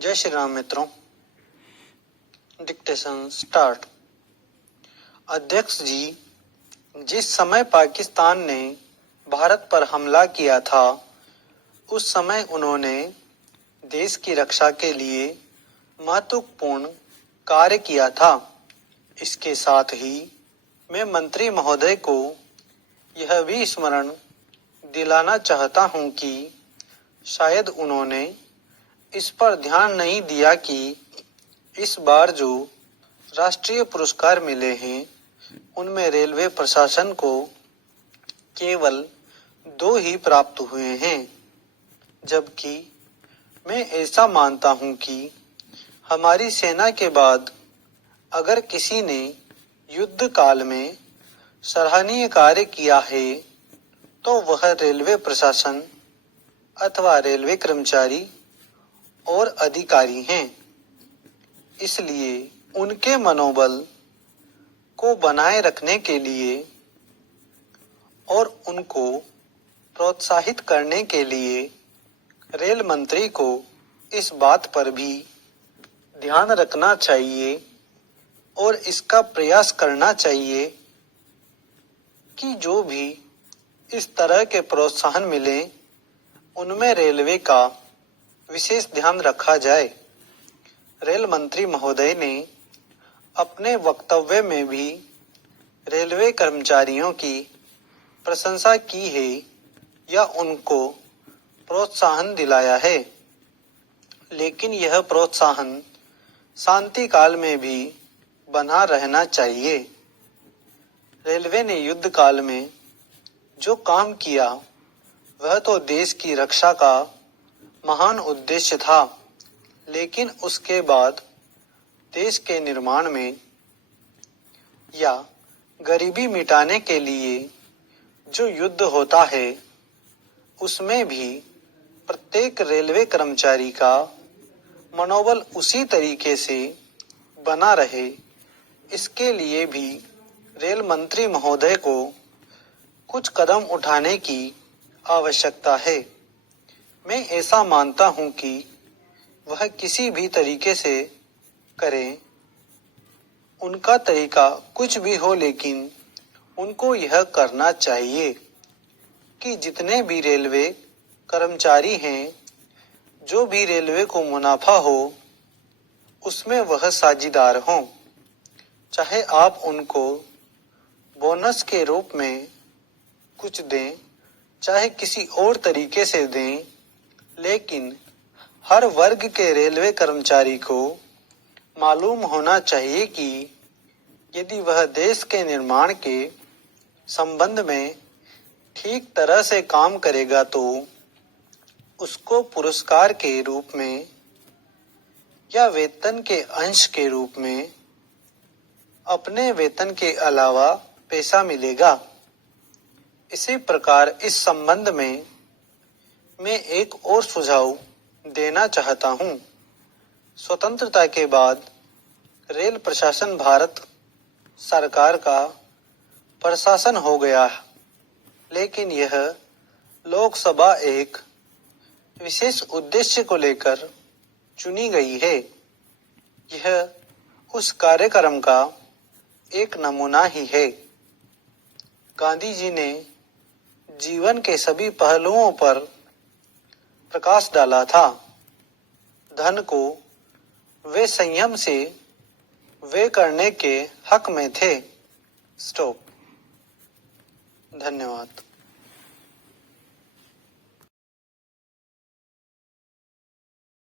जय श्री राम मित्रों। Dictation start. अध्यक्ष जी, जिस समय पाकिस्तान ने भारत पर हमला किया था उस समय उन्होंने देश की रक्षा के लिए महत्वपूर्ण कार्य किया था। इसके साथ ही मैं मंत्री महोदय को यह भी स्मरण दिलाना चाहता हूं कि शायद उन्होंने इस पर ध्यान नहीं दिया कि इस बार जो राष्ट्रीय पुरस्कार मिले हैं उनमें रेलवे प्रशासन को केवल 2 ही प्राप्त हुए हैं, जबकि मैं ऐसा मानता हूं कि हमारी सेना के बाद अगर किसी ने युद्ध काल में सराहनीय कार्य किया है तो वह रेलवे प्रशासन अथवा रेलवे कर्मचारी और अधिकारी हैं। इसलिए उनके मनोबल को बनाए रखने के लिए और उनको प्रोत्साहित करने के लिए रेल मंत्री को इस बात पर भी ध्यान रखना चाहिए और इसका प्रयास करना चाहिए कि जो भी इस तरह के प्रोत्साहन मिले उनमें रेलवे का विशेष ध्यान रखा जाए। रेल मंत्री महोदय ने अपने वक्तव्य में भी रेलवे कर्मचारियों की प्रशंसा की है या उनको प्रोत्साहन दिलाया है, लेकिन यह प्रोत्साहन शांति काल में भी बना रहना चाहिए। रेलवे ने युद्ध काल में जो काम किया वह तो देश की रक्षा का महान उद्देश्य था, लेकिन उसके बाद देश के निर्माण में या गरीबी मिटाने के लिए जो युद्ध होता है उसमें भी प्रत्येक रेलवे कर्मचारी का मनोबल उसी तरीके से बना रहे, इसके लिए भी रेल मंत्री महोदय को कुछ कदम उठाने की आवश्यकता है। मैं ऐसा मानता हूं कि वह किसी भी तरीके से करें, उनका तरीका कुछ भी हो, लेकिन उनको यह करना चाहिए कि जितने भी रेलवे कर्मचारी हैं, जो भी रेलवे को मुनाफा हो उसमें वह साझीदार हों। चाहे आप उनको बोनस के रूप में कुछ दें, चाहे किसी और तरीके से दें, लेकिन हर वर्ग के रेलवे कर्मचारी को मालूम होना चाहिए कि यदि वह देश के निर्माण के संबंध में ठीक तरह से काम करेगा तो उसको पुरस्कार के रूप में या वेतन के अंश के रूप में अपने वेतन के अलावा पैसा मिलेगा। इसी प्रकार इस संबंध में मैं एक और सुझाव देना चाहता हूं। स्वतंत्रता के बाद रेल प्रशासन भारत सरकार का प्रशासन हो गया, लेकिन यह लोकसभा एक विशेष उद्देश्य को लेकर चुनी गई है। यह उस कार्यक्रम का एक नमूना ही है। गांधी जी ने जीवन के सभी पहलुओं पर प्रकाश डाला था। धन को वे संयम से वे करने के हक में थे। स्टॉप। धन्यवाद।